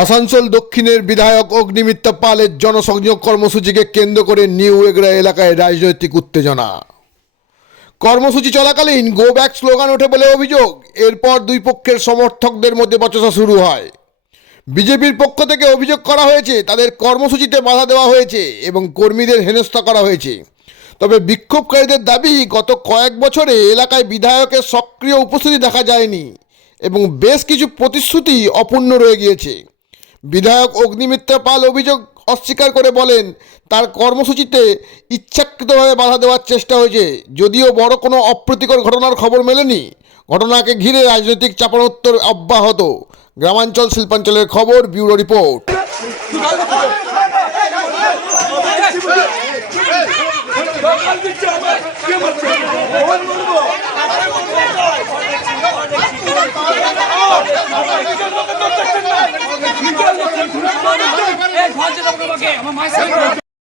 আসানসোল দক্ষিণের বিধায়ক অগ্নিমিত্র পালের জনসংযোগ কর্মসূচিকে কেন্দ্র করে নিউ এগরা এলাকায় রাজনৈতিক উত্তেজনা। কর্মসূচি চলাকালীন গো ব্যাক স্লোগান ওঠে বলে অভিযোগ। এরপর দুই পক্ষের সমর্থকদের মধ্যে বচসা শুরু হয়। বিজেপির পক্ষ থেকে অভিযোগ করা হয়েছে, তাদের কর্মসূচিতে বাধা দেওয়া হয়েছে এবং কর্মীদের হেনস্থা করা হয়েছে। তবে বিক্ষোভকারীদের দাবি, গত কয়েক বছরে এলাকায় বিধায়কের সক্রিয় উপস্থিতি দেখা যায়নি এবং বেশ কিছু প্রতিশ্রুতি অপূর্ণ রয়ে গিয়েছে। বিধায়ক অগ্নিমিত্র পাল অভিযোগ অস্বীকার করে বলেন, তার কর্মসূচিতে ইচ্ছাকৃতভাবে বাধা দেওয়ার চেষ্টা হয়েছে, যদিও বড় কোনো অপ্রীতিকর ঘটনার খবর মেলেনি। ঘটনাকে ঘিরে রাজনৈতিক চাপানোত্তর অব্যাহত। গ্রামাঞ্চল শিল্পাঞ্চলের খবর ব্যুরো রিপোর্ট।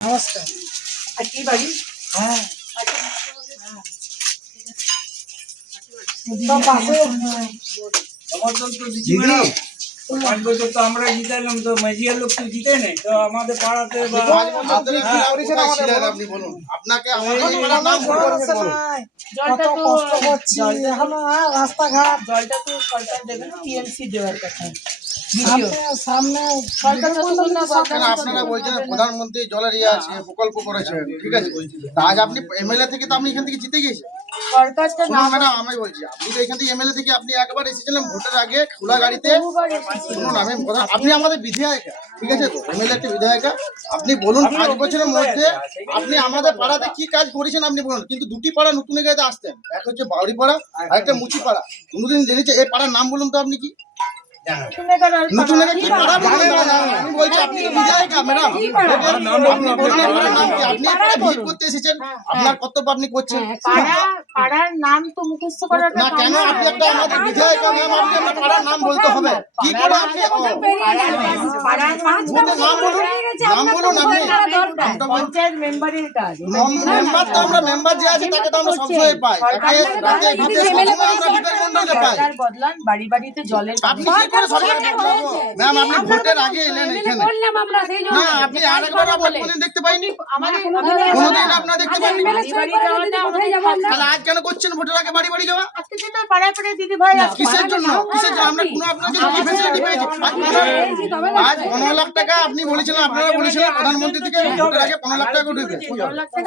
নমস্কার। আর কি বাড়ি হ্যাঁ পাঁচ বছর তো আমরা জিতাইলাম তো মাঝিয়ার লোক তো জিতে নেই তো আমাদের পাড়াতে বা আপনি বলুন। আপনাকে রাস্তাঘাট। জলটা তো সরকার টিএমসি দেওয়ার কথা। আপনারা বলছেন প্রধানমন্ত্রী জলের ইয়ে আছে প্রকল্প করেছেন ঠিক আছে? আজ আপনি এমএলএ থেকে তো আপনি এখান থেকে জিতে গেছেন না ম্যাডাম আমি বলছি আপনি তো এখান থেকে এমএলএ থেকে আপনি একবার এসেছিলেন ভোটের আগে খোলা গাড়িতে। শুনুন আমি আপনি আমাদের বিধায়িকা ঠিক আছে তো? এমএলএ একটা বিধায়িকা। আপনি বলুন পাঁচ বছরের মধ্যে আপনি আমাদের পাড়াতে কি কাজ করেছেন আপনি বলুন। কিন্তু দুটি পাড়া নতুন গাড়িতে আসতেন। এক হচ্ছে বাউরি পাড়া আর একটা মুচি পাড়া কোনোদিন জেনেছে? এই পাড়ার নাম বলুন তো আপনি কি? নতুন এলাকা কি পাড়া বলুন তো? আমি বলছি আপনি তো বিধায়িকা ম্যাডাম। আপনি আপনার নাম আপনি ভিড় করতে এসেছেন? আপনার কর্তব্য আপনি করছেন। পাড়ার নাম তো মুখস্থ করাটা না কেন? আপনি একটা আমাদের বিধায়িকা ম্যাম আপনি আপনার পাড়ার নাম বলতে হবে। কি করে আপনি পাড়ার নাম বলুন। নাম বলুন আপনি। পঞ্চায়েত মেম্বারের কাজ। মেম্বার তো আমরা মেম্বার যে আছে তাকে তো আমরা সবসময় পাই। তাকে রাতে ঘাটে সবসময় আমরা বিবেক মন্ডলে পাই। বদলান বাড়ি বাড়িতে জলের আপনি করে সরকার ম্যাম আপনি ভোটের আগে এলেন এখানে। না আপনি আর একবার দেখতে পাইনি। কোনোদিন আপনার দেখতে পাইনি বাড়ি বাড়ি যাওয়াটা আমাদের তাহলে আজ কেন করছেন ভোটের আগে বাড়ি বাড়ি যাওয়া? আজকে দিন পাড়ায় পাড়ায় দিদি ভাই আছে কিসের জন্য? কিসের জন্য? আমরা কোনো আপনাকে কি ফেসিলিটি পেয়েছি আজ পনেরো- লাখ টাকা আপনি বলেছিলেন আপনারা বলেছিলেন প্রধানমন্ত্রী থেকে ভোটের আগে পনেরো লাখ টাকা ঢুকবে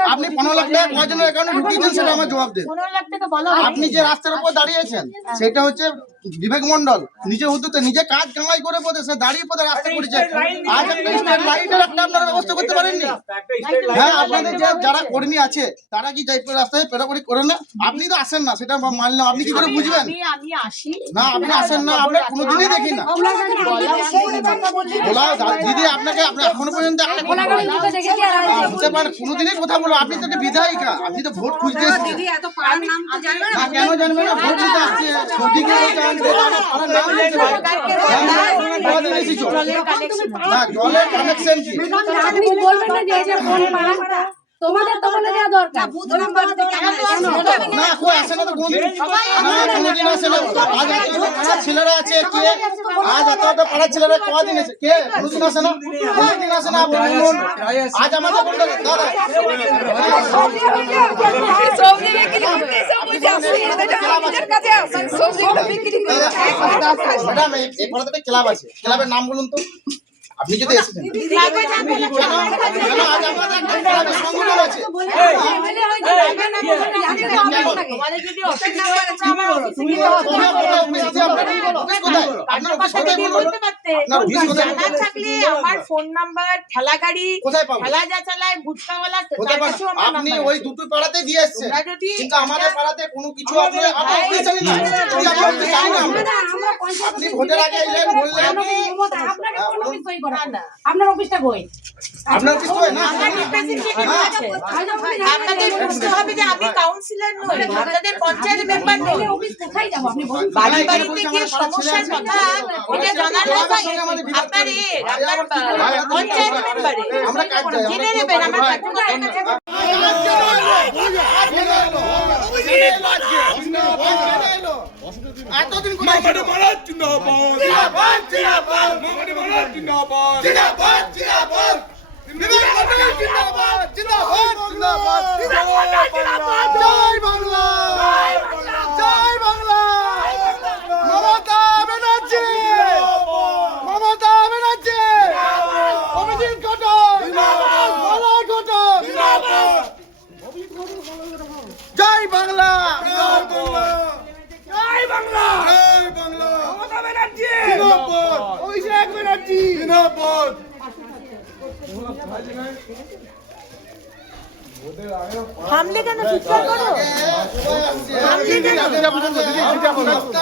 আপনি পনেরো লাখ টাকা কয়জনের অ্যাকাউন্টে ঢুকিয়েছেন সেটা আমার জবাব দেন। পনেরো লাখ টাকা বলো। আপনি যে রাস্তার উপর দাঁড়িয়েছেন সেটা হচ্ছে বিবেক মন্ডল নিজে উদ্যোগে নিজে কাজ কামাই করে পদে সে দাঁড়িয়ে পদে রাস্তা করেছে আজ একটা স্টেট লাইটের একটা আপনারা ব্যবস্থা করতে পারেননি? হ্যাঁ আপনাদের যে যারা কর্মী আছে তারা কি যাই রাস্তায় পেরাপরি করে না? আপনি তো আসেন না সেটা মানলাম। আপনি কি করে বুঝবেন? আমি আমি আসি। না আপনি আসেন না আমরা কোনোদিনই দেখি না। বলা দিদি আপনাকে আপনি এখনও পর্যন্ত একটা কথা বলেন। হতে পারে কোনোদিনই কথা বলো আপনি তো একটা বিধায়িকা আপনি তো ভোট খুঁজতে এসেছেন। কেন জানবে না? ভোট দিতে আসছে। হ্যাঁ? না জলের কানেকশন কি আপনি বলবেন না যে এই কোন পাড়া তোমাদের তো বলে দেওয়া দরকার না কই আসে না তো কোনোদিন না কোনোদিন আসে না আজ এত ছেলেরা আছে কে আজ এত এত পাড়ার ছেলেরা কদিন এসে কে কোনোদিন আসে না কোনোদিন আসে না আজ আমাদের দাদা সবজি বিক্রি করতে এসে বলছে আপনি এটা আমাদের কাছে আসেন সবজি বিক্রি করতে ম্যাডাম এই ক্লাব আছে। ক্লাবের নাম বলুন তো। আপনি যদি এসেছেন হয় আমার ফোন নাম্বার ঠেলা গাড়ি ঠেলা যা চালায় ভুটকাওয়ালা আপনি ওই দুটো পাড়াতে দিয়ে এসছেন কিন্তু আমাদের পাড়াতে কোনো কিছু আপনি। আপনি ভোটের আগে এলেন বললেন করা। আপনার অফিসটা কই? আপনার কিছু না। আপনাদের বুঝতে হবে যে আমি কাউন্সিলর নই আপনাদের পঞ্চায়েত মেম্বার নই। কোথায় যাব আপনি বলুন? বাড়ি বাড়িতে গিয়ে সমস্যার কথা এটা জানার কথা আপনার আপনার পঞ্চায়েত মেম্বারে আমরা কাজ যাই জেনে নেবেন আমার কার্যকর্তার কাছে এতদিন করে জয় বাংলা। জয় বাংলা মমতা ব্যানার্জি মমতা ব্যানার্জি অভিজিৎ ঘটক মলয় ঘটক জয় বাংলা জয় বাংলা জয় বাংলা মমতা ব্যানার্জি অভিষেক ব্যানার্জি থামলে কেন চিৎকার করো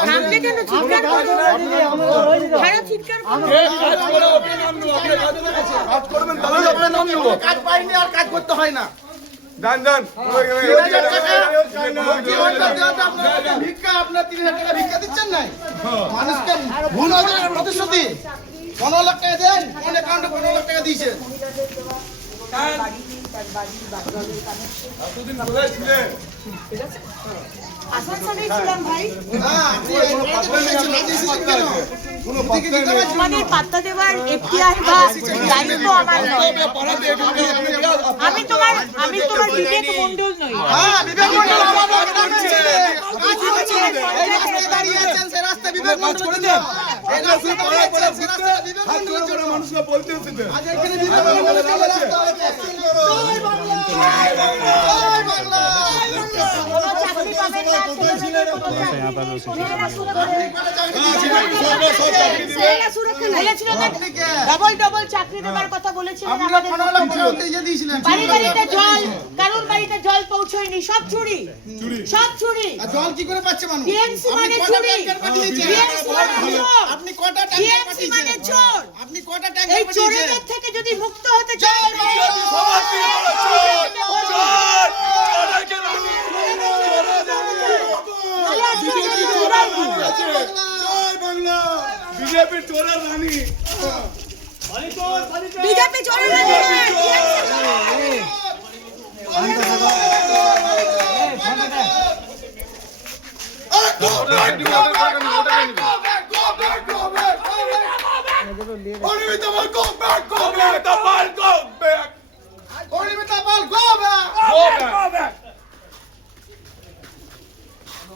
থামলে কেন চিৎকার করো সারা চিৎকার করো কাজ পাইনি আর কাজ করতে হয় না। আপনারা ভিক্ষা আপনার তিন হাজার টাকা ভিক্ষা দিচ্ছেন নাই মানুষকে ভুল হয়ে। প্রতিশ্রুতি পনেরো লাখ টাকা দেন কোন অ্যাকাউন্টে পনেরো লাখ টাকা দিয়েছেন আসানসোলে ছিলাম ভাই হ্যাঁ, আপনি এই প্রতিশ্রুতি ছিল, দিয়েছিলেন কেন? দিকে দিতে হবে। তোমাদের পাত্তা দেওয়ার এখতিয়ার বা দায়িত্ব আমার আমি তোমার আমি তোমার বিবেক মন্ডল নই হ্যাঁ, বিবেক মণ্ডল আমার ভোটদান হচ্ছে। কাজ হচ্ছে। এই রাস্তায় দাঁড়িয়ে আছেন, সে রাস্তায় বিবেক মণ্ডল ছিল। এই রাস্তায় দাঁড়িয়ে আছেন, সে রাস্তায় বিবেক মণ্ডল ছিল। মানুষকে বলতে হচ্ছে ডবল ডবল চাকরি দেওয়ার কথা বলেছিলেন। বাড়ি জল বাড়িতে জল পৌঁছয়নি সব চুরি। সব চুরি। আর জল কি করে পাচ্ছে মানুষ? টিএমসি মানে চুরি। মানে চোর আপনি কটা ট্যাঙ্কার টিএমসি মানে চোর। আপনি কটা ট্যাঙ্কার এই পাঠিয়েছেন? থেকে যদি মুক্ত হতে চান বিজেপি চোরের রানী বিজেপি চোরের Animita Pal go back go Animita Pal go back Animita Pal, go back!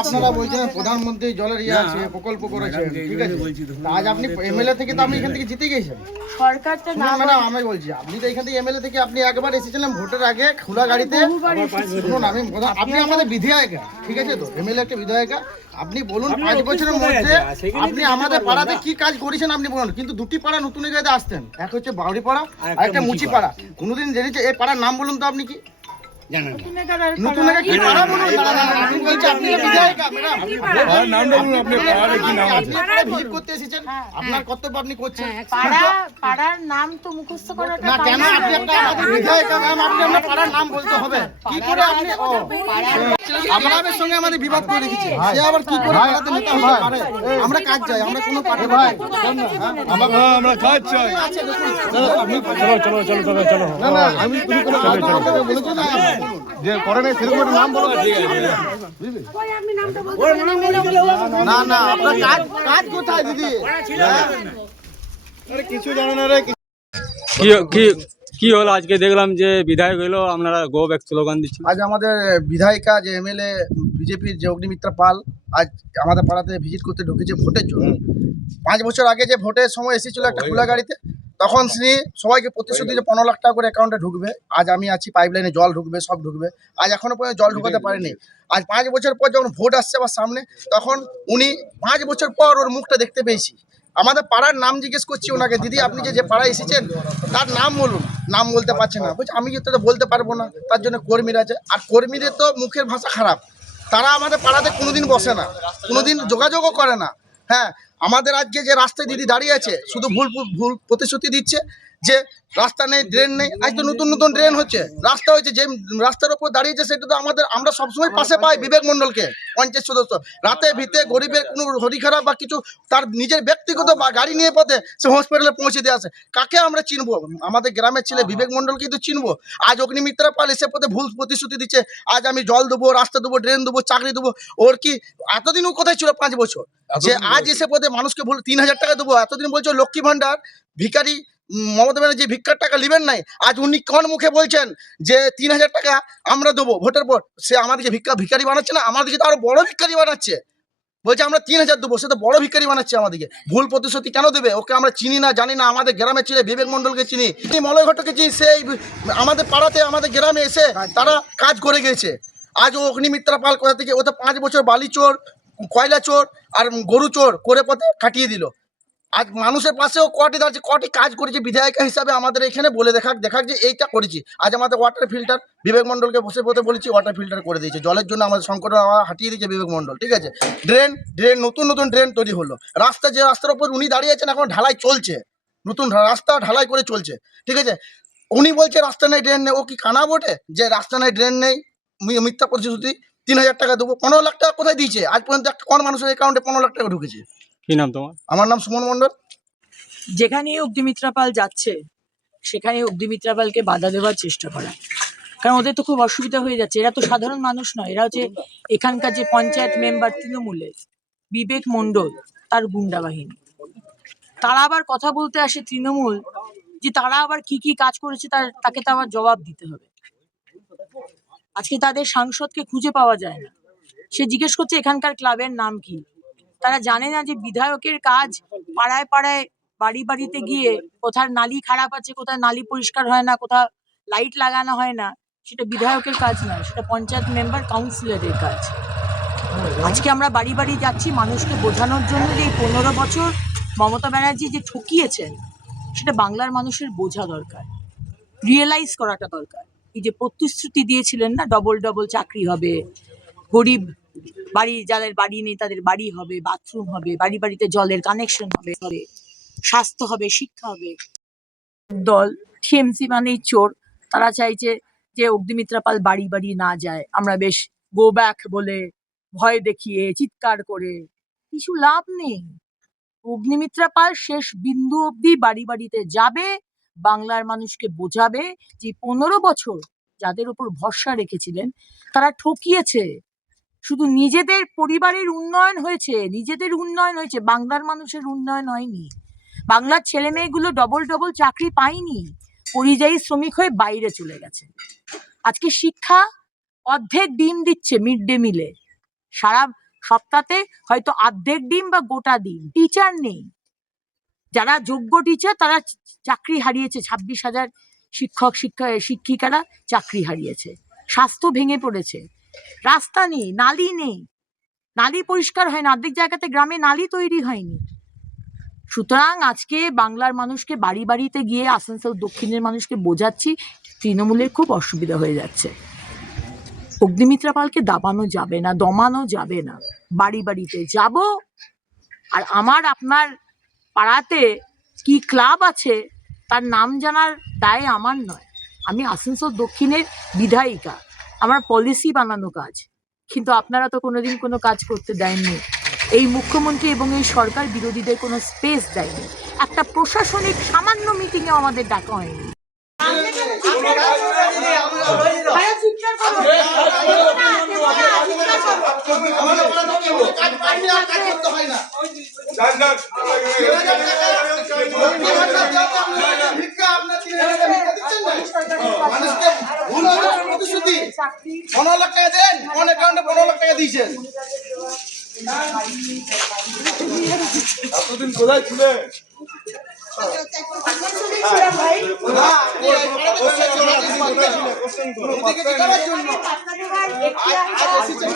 আপনারা বলছেন প্রধানমন্ত্রী জলের ইয়ে আছে প্রকল্প করেছেন ঠিক আছে? আজ আপনি এমএলএ থেকে তো আপনি এখান থেকে জিতে গেছেন। সরকার তো না ম্যাডাম আমি বলছি আপনি তো এখান থেকে এমএলএ থেকে আপনি একবার এসেছিলেন ভোটের আগে খোলা গাড়িতে। শুনুন আমি আপনি আমাদের বিধায়িকা ঠিক আছে তো? এমএলএ একটা বিধায়িকা। আপনি বলুন পাঁচ বছরের মধ্যে আপনি আমাদের পাড়াতে কি কাজ করেছেন আপনি বলুন। কিন্তু দুটি পাড়া নতুন গাড়িতে আসতেন এক হচ্ছে বাউরি পাড়া আর একটা মুচি পাড়া কোনোদিন জেনেছে এই পাড়ার নাম বলুন তো আপনি কি? নতুন এলাকা কি পাড়া বলুন দাঁড়া, দাঁড়া, আপনি বিধায়িকা ম্যাডাম নামটা বলুন। আপনি পাড়ার কি নাম আছে আপনি ভিজিট করতে এসেছেন। আপনার কর্তব্য আপনি করছেন। পাড়া পাড়ার নাম তো মুখস্থ করাটা না কেন আপনি একটা আমাদের বিধায়িকা ম্যাম আপনি আপনার পাড়ার নাম বলতে হবে। কি করে আপনি আপনাদের সঙ্গে আমাদের বিবাদ করে রেখেছে সে আবার কি করে পাড়াতে নেতা হতে পারে আমরা কাজ চাই আমরা কোনো পার্টি ভাই আমরা আমরা কাজ চাই না না আমি তুমি কোনো কাজ করতে বলেছ না যে করে নাই সেরকম একটা নাম বলো না না আপনার কাজ কাজ কোথায় দিদি কিছু জানো না রে কি কি কি হলো? আজকে দেখলাম যে বিধায়ক হলো আপনারা গো ব্যাক স্লোগান দিচ্ছেন। আজ আমাদের বিধায়িকা যে এমএলএ বিজেপির যে অগ্নিমিত্রা পাল আজ আমাদের পাড়াতে ভিজিট করতে ঢুকেছে ভোটের জন্য। পাঁচ বছর আগে যে ভোটের সময় এসেছিল একটা খোলা গাড়িতে তখন তিনি সবাইকে প্রতিশ্রুতি যে পনেরো লাখ টাকা করে অ্যাকাউন্টে ঢুকবে। আজ আমি আছি পাইপ লাইনে জল ঢুকবে সব ঢুকবে। আজ এখনও পর্যন্ত জল ঢুকাতে পারেনি। আজ পাঁচ বছর পর যখন ভোট আসছে আমার সামনে তখন উনি পাঁচ বছর পর ওর মুখটা দেখতে পেয়েছি। আমাদের পাড়ার নাম জিজ্ঞেস করছি ওনাকে, দিদি, আপনি যে যে পাড়ায় এসেছেন, তার নাম বলুন। নাম বলতে পারছে না। বলছি, আমি যেটা বলতে পারব না। তার জন্য কর্মীরা আছে। আর কর্মীদের তো মুখের ভাষা খারাপ। তারা আমাদের পাড়াতে কোনোদিন বসে না, কোনোদিন যোগাযোগও করে না। হ্যাঁ আমাদের আজকে যে রাস্তায় দিদি দাঁড়িয়ে আছে, শুধু ভুল- ভুল প্রতিশ্রুতি দিচ্ছে যে রাস্তা নেই ড্রেন নেই আজ তো নতুন নতুন ড্রেন হচ্ছে। রাস্তা হয়েছে যে রাস্তার উপর দাঁড়িয়েছে সেটা তো আমাদের আমরা সবসময় পাশে পাই বিবেক মণ্ডলকে পঞ্চায়েত সদস্য। রাতে ভিতে গরিবের কোনো হরি খারাপ বা কিছু তার নিজের ব্যক্তিগত বা গাড়ি নিয়ে পথে সে হসপিটালে পৌঁছে দিয়ে আসে। কাকে আমরা চিনবো? আমাদের গ্রামের ছেলে বিবেক মণ্ডলকেই তো চিনবো। আজ অগ্নিমিত্রা পাল এসে পথে ভুল প্রতিশ্রুতি দিচ্ছে। আজ আমি জল দেবো রাস্তা দেবো ড্রেন দেবো চাকরি দেবো। ওর কি এতদিন ও কোথায় ছিল? পাঁচ বছর। যে আজ এসে পথে মানুষকে ভুল তিন হাজার টাকা দেবো। এতদিন বলছো লক্ষ্মী ভান্ডার ভিখারি উম, মমতা ব্যানার্জি ভিক্ষার টাকা নেবেন নাই, আজ উনি কোন মুখে বলছেন যে তিন হাজার টাকা আমরা দেবো ভোটের পর? সে আমাদেরকে ভিক্ষা ভিখারি বানাচ্ছে না আমাদেরকে তো আরও বড় ভিক্ষারি বানাচ্ছে। বলছে আমরা তিন হাজার দেবো, সে তো বড় ভিক্ষারি বানাচ্ছে আমাদেরকে। ভুল প্রতিশ্রুতি কেন দেবে? ওকে আমরা চিনি না, জানি না, আমাদের গ্রামে ছিল বিবেক মণ্ডলকে চিনি। মলয় ঘটকে চিনি, সেই আমাদের পাড়াতে, আমাদের গ্রামে এসে তারা কাজ করে গেছে। আজ ও অগ্নিমিত্রা পাল কোথা থেকে, ও তো পাঁচ বছর বালি চোর, কয়লা চোর আর গরু চোর করে পথে কাটিয়ে দিল। আজ মানুষের পাশেও কটি দাঁড়িয়ে কটি কাজ করেছে বিধায়িকা হিসাবে আমাদের এখানে বলে দেখাক দেখাক যে এইটা করেছি। আজ আমাদের ওয়াটার ফিল্টার বিবেক মণ্ডলকে বসে বসে বলেছি ওয়াটার ফিল্টার করে দিয়েছে। জলের জন্য আমাদের সংকট হাঁটিয়ে দিয়েছে বিবেক মণ্ডল, ঠিক আছে? ড্রেন ড্রেন নতুন নতুন ড্রেন তৈরি হলো। রাস্তা যে রাস্তার উপর উনি দাঁড়িয়ে আছেন, এখন ঢালাই চলছে। নতুন রাস্তা ঢালাই করে চলছে, ঠিক আছে? উনি বলছে, রাস্তা নেই ড্রেন নেই। ও কি কানা বটে? যে রাস্তা নেই ড্রেন নেই মিথ্যা প্রতিশ্রুতি, তিন হাজার টাকা দেবো, পনেরো লাখ টাকা কোথায় দিয়েছে? আজ পর্যন্ত একটা কোন মানুষের অ্যাকাউন্টে পনেরো লাখ টাকা ঢুকেছে। কি নাম তোমার? আমার নাম সুমন মণ্ডল। যেখানে অগ্নিমিত্রা পাল যাচ্ছে সেখানে অগ্নিমিত্রা পালকে বাধা দেওয়ার চেষ্টা করা। কারণ ওদের তো খুব অসুবিধা হয়ে যাচ্ছে। এরা তো সাধারণ মানুষ নয়। এরা হচ্ছে এখানকার যে পঞ্চায়েত মেম্বার তৃণমূলের বিবেক মণ্ডল তার গুন্ডা বাহিনী। তারা আবার কথা বলতে আসে তৃণমূল যে তারা আবার কি কি কাজ করেছে তার তাকে তো আবার জবাব দিতে হবে। আজকে তাদের সাংসদকে খুঁজে পাওয়া যায় না। সে জিজ্ঞেস করছে এখানকার ক্লাবের নাম কি? তারা জানে না যে বিধায়কের কাজ পাড়ায় পাড়ায় বাড়ি বাড়িতে গিয়ে কোথার নালি খারাপ আছে কোথায় নালি পরিষ্কার হয় না, কোথাও লাইট লাগানো হয় না, সেটা বিধায়কের কাজ নয়, সেটা পঞ্চায়েত মেম্বার কাউন্সিলরের কাজ। আজকে আমরা বাড়ি বাড়ি যাচ্ছি, মানুষকে বোঝানোর জন্য যে এই পনেরো বছর মমতা ব্যানার্জি যে ঠকিয়েছেন, সেটা বাংলার মানুষের বোঝা দরকার রিয়েলাইজ করাটা দরকার। এই যে প্রতিশ্রুতি দিয়েছিলেন না ডবল ডবল চাকরি হবে, গরিব বাড়ি, যাদের বাড়ি নেই তাদের বাড়ি হবে বাথরুম হবে, বাড়ি বাড়িতে জলের কানেকশন হবে হবে, স্বাস্থ্য হবে, শিক্ষা হবে। দল টিএমসি মানেই চোর। তারা চাইছে যে অগ্নিমিত্রা পাল বাড়ি বাড়ি না যায়। আমরা বেশ গো ব্যাক বলে ভয় দেখিয়ে, চিৎকার করে। কিছু লাভ নেই। অগ্নিমিত্রা পাল শেষ বিন্দু অবধি বাড়ি বাড়িতে যাবে, বাংলার মানুষকে বোঝাবে যে পনেরো বছর যাদের উপর ভরসা রেখেছিলেন, তারা ঠকিয়েছে। শুধু নিজেদের পরিবারের উন্নয়ন হয়েছে, নিজেদের উন্নয়ন হয়েছে, বাংলার মানুষের উন্নয়ন হয়নি। বাংলার ছেলে মেয়েগুলো ডবল ডবল চাকরি পায়নি, পরিযায়ী শ্রমিক হয়ে বাইরে চলে গেছে। আজকে শিক্ষা অর্ধেক ডিম দিচ্ছে মিড ডে মিলে সারা সপ্তাহে হয়তো অর্ধেক ডিম বা গোটা ডিম। টিচার নেই। যারা যোগ্য টিচার তারা চাকরি হারিয়েছে। ছাব্বিশ হাজার শিক্ষক, শিক্ষা, শিক্ষিকারা চাকরি হারিয়েছে। স্বাস্থ্য ভেঙে পড়েছে। রাস্তা নেই, নালি নেই। নালি পরিষ্কার হয় না অর্ধেক জায়গাতে গ্রামে নালি তৈরি হয়নি। সুতরাং আজকে বাংলার মানুষকে বাড়ি বাড়িতে গিয়ে আসানসোল দক্ষিণের মানুষকে বোঝাচ্ছি, তৃণমূলের খুব অসুবিধা হয়ে যাচ্ছে। অগ্নিমিত্রা পালকে দাবানো যাবে না, দমানো যাবে না। বাড়ি বাড়িতে যাব আর আমার আপনার পাড়াতে কি ক্লাব আছে তার নাম জানার দায় আমার নয়। আমি আসানসোল দক্ষিণের বিধায়িকা। আমার পলিসি বানানো কাজ। কিন্তু আপনারা তো কোনোদিন কোনো কাজ করতে দেননি। এই মুখ্যমন্ত্রী এবং এই সরকার বিরোধীদের কোনো স্পেস দেয়নি। একটা প্রশাসনিক সামান্য মিটিংও আমাদের ডাকা হয়নি। হয় মানুষকে পনেরো লাখ টাকা দেন কোন অ্যাকাউন্টে পনেরো লাখ টাকা দিয়েছেন এতদিন কোথায় ছিলে ভাই দেওয়ার একটি আজ এসেছেন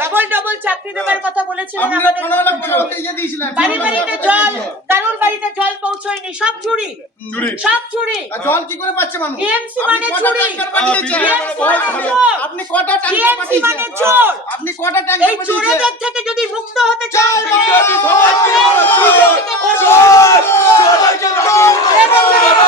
ডবল ডবল চাকরি কথা বলেছিলেন। বাড়ি জল কারোর বাড়িতে জল পৌঁছয়নি সব চুরি। সব চুরি। জল কি করে পাচ্ছে মানুষ? টিএমসি আপনি মানে কটা চুরি। ট্যাঙ্কার পাঠিয়েছেন? মানে চোর। আপনি কটা ট্যাঙ্কার টিএমসি মানে চোর। আপনি কটা ট্যাঙ্কার এই পাঠিয়েছেন চোরেদের থেকে যদি মুক্ত হতে চান জয় বাংলা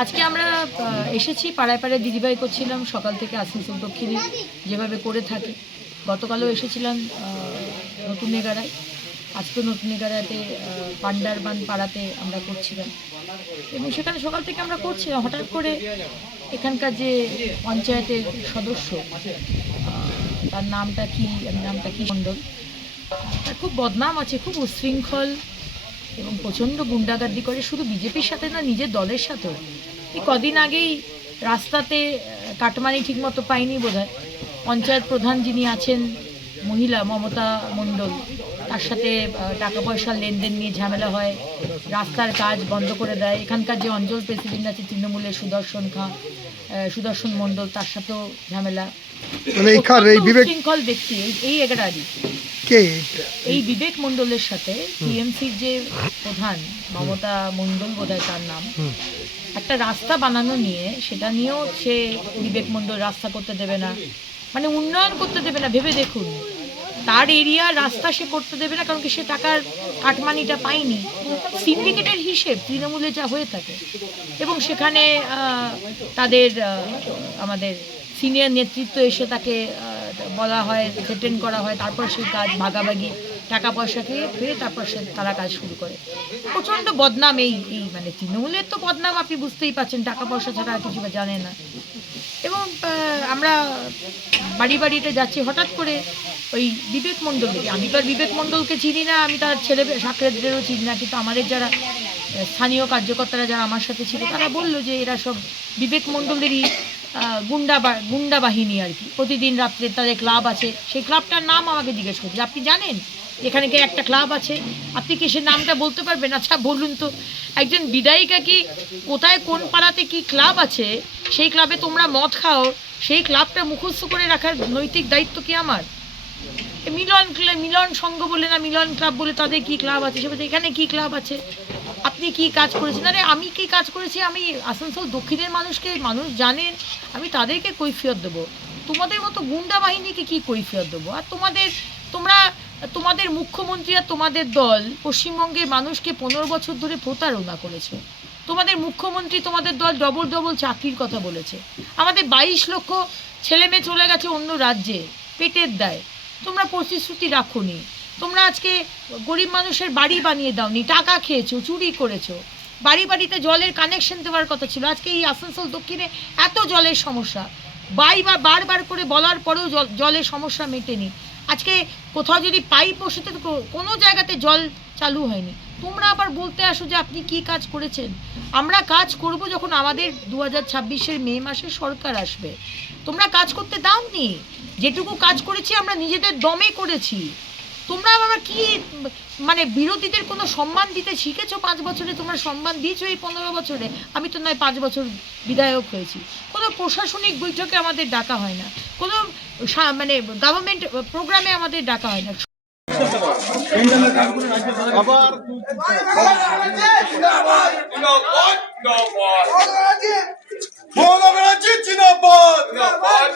আজকে আমরা এসেছি, পাড়ায় পাড়ায় দিদিভাই করছিলাম, সকাল থেকে আসানসোল দক্ষিণে যেভাবে করে থাকি। গতকালও এসেছিলাম নতুন এগারায়। আজকে নতুন এগারাতে পান্ডারবান পাড়াতে আমরা করছিলাম। এবং সেখানে সকাল থেকে আমরা করছিলাম হঠাৎ করে এখানকার যে পঞ্চায়েতের সদস্য তার নামটা কি নামটা কি মণ্ডল তার খুব বদনাম আছে, খুব উচ্ছৃঙ্খল এবং প্রচণ্ড গুন্ডাগার্দি করে, শুধু বিজেপির সাথে না, নিজের দলের সাথেও। এই কদিন আগেই রাস্তাতে কাটমানি ঠিকমতো পাইনি বোধহয়। পঞ্চায়েত প্রধান যিনি আছেন, মহিলা মমতা মণ্ডল তার সাথে টাকা পয়সার লেনদেন নিয়ে ঝামেলা হয় রাস্তার কাজ বন্ধ করে দেয়। এখানকার যে অঞ্চল প্রেসিডেন্ট আছে তৃণমূলের সুদর্শন খাঁ সুদর্শন মণ্ডল তার সাথেও ঝামেলা। মানে এই বিবেক শৃঙ্খল ব্যক্তি এই- এই এগারারি কে? এই বিবেক মণ্ডলের সাথে টিএমসির যে প্রধান মমতা মণ্ডল বোধহয় তার নাম একটা রাস্তা বানানো নিয়ে সেটা নিয়েও সে বিবেক মণ্ডল রাস্তা করতে দেবে না। মানে উন্নয়ন করতে দেবে না ভেবে দেখুন। তার এরিয়া রাস্তা সে করতে দেবে না, কারণ কি সে টাকার কাটমানিটা পায়নি। সিন্ডিকেটের হিসেব তৃণমূলে যা হয়ে থাকে। এবং সেখানে তাদের আমাদের সিনিয়র নেতৃত্ব এসে তাকে বলা হয় থ্রেটেন করা হয়। তারপর সেই কাজ ভাগাভাগি, টাকা পয়সা খেয়ে ফিরে তারপর সে তারা কাজ শুরু করে। প্রচণ্ড বদনাম এই এই মানে তৃণমূলের তো বদনাম, আপনি বুঝতেই পারছেন, টাকা পয়সা ছাড়া কিছু জানে না। এবং আমরা বাড়ি বাড়িতে যাচ্ছি, হঠাৎ করে ওই বিবেক মণ্ডল আমি তো আর বিবেক মণ্ডলকে চিনি না, আমি তার ছেলে সাকরেদেরও চিনি না, কিন্তু আমাদের যারা স্থানীয় কার্যকর্তারা যারা আমার সাথে ছিল, তারা বলল যে এরা সব বিবেক মণ্ডলেরই গুন্ডা গুন্ডা বাহিনী আর কি। প্রতিদিন রাত্রে তাদের ক্লাব আছে। সেই ক্লাবটার নাম আমাকে জিজ্ঞেস করছে আপনি জানেন? এখানে কি একটা ক্লাব আছে? আপনি কি সে নামটা বলতে পারবেন? আচ্ছা বলুন তো। একজন বিদায়িকা কি কোথায়, কোন পাড়াতে কি ক্লাব আছে? সেই ক্লাবে তোমরা মদ খাও। সেই ক্লাবটা মুখস্থ করে রাখার নৈতিক দায়িত্ব কি আমার? মিলন মিলন সংঘ বলে না, মিলন ক্লাব বলে তাদের কি ক্লাব আছে? সে এখানে কি ক্লাব আছে? আপনি কি কাজ করেছেন? আরে আমি কি কাজ করেছি? আমি আসানসোল দক্ষিণের মানুষকে, মানুষ জানেন আমি তাদেরকে কৈফিয়ত দেবো। তোমাদের মতো গুন্ডা বাহিনীকে কি কৈফিয়ত দেবো? আর তোমাদের, তোমরা, তোমাদের মুখ্যমন্ত্রী আর তোমাদের দল পশ্চিমবঙ্গের মানুষকে পনেরো বছর ধরে প্রতারণা করেছে। তোমাদের মুখ্যমন্ত্রী, তোমাদের দল ডবল ডবল চাকরির কথা বলেছে। আমাদের বাইশ লক্ষ ছেলে মেয়ে চলে গেছে অন্য রাজ্যে, পেটের দায়। তোমরা প্রতিশ্রুতি রাখোনি। তোমরা আজকে গরিব মানুষের বাড়ি বানিয়ে দাওনি, টাকা খেয়েছো, চুরি করেছ। বাড়ি বাড়িতে জলের কানেকশন দেওয়ার কথা ছিল। আজকে এই আসানসোল দক্ষিণে এত জলের সমস্যা। বাইবার বারবার করে বলার পরেও জল, জলের সমস্যা মেটেনি। আজকে কোথাও যদি পাইপ বসে তো কোনো জায়গাতে জল চালু হয়নি। তোমরা আবার বলতে আসো যে আপনি কি কাজ করেছেন। আমরা কাজ করব যখন আমাদের দু হাজার মে মাসে সরকার আসবে। তোমরা কাজ করতে দাওনি? যেটুকু কাজ করেছি আমরা নিজেদের দমে করেছি তোমরা আবার কি মানে বিরোধীদের কোনো সম্মান দিতে শিখেছো পাঁচ বছরে তোমরা সম্মান দিয়েছ এই পনেরো বছরে আমি তো নয় পাঁচ বছর বিধায়ক হয়েছি কোনো প্রশাসনিক বৈঠকে আমাদের ডাকা হয় না কোনো মানে গভর্নমেন্ট প্রোগ্রামে আমাদের ডাকা হয় না জিন্দাবাদ জিন্দাবাদ মমতা ব্যানার্জি জিন্দাবাদ জিন্দাবাদ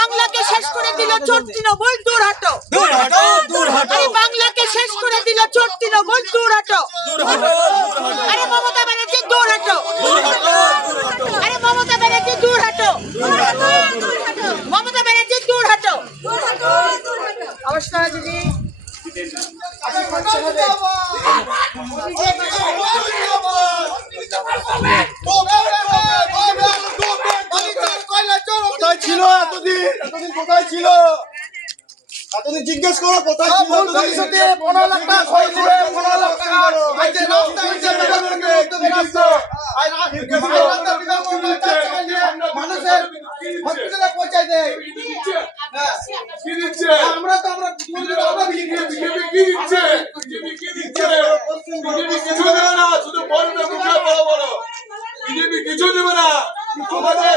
বাংলাকে শেষ করে দিল চোর তৃণমূল দূর হাটো আরে বাংলাকে শেষ করে দিল চোর তৃণমূল দূর হাটো আরে মমতা ব্যানার্জি দূর হাটো আরে মমতা ব্যানার্জি দূর হাটো মমতা ব্যানার্জি দূর হাটো নমস্কার দিদি। কোথায় ছিল এতদিন? এতদিন কোথায় ছিল? জিজ্ঞেস করো কোথায় পনেরো লাখ টাকা খরচ পনেরো লাখ টাকা মানুষের হসপিটালে পৌঁছায় দেয়। হ্যাঁ। দিচ্ছে? আমরা তো আমরা কিছু দেবে না শুধু বড় বড় বিজেপি কিছু দেবে না। আমাদের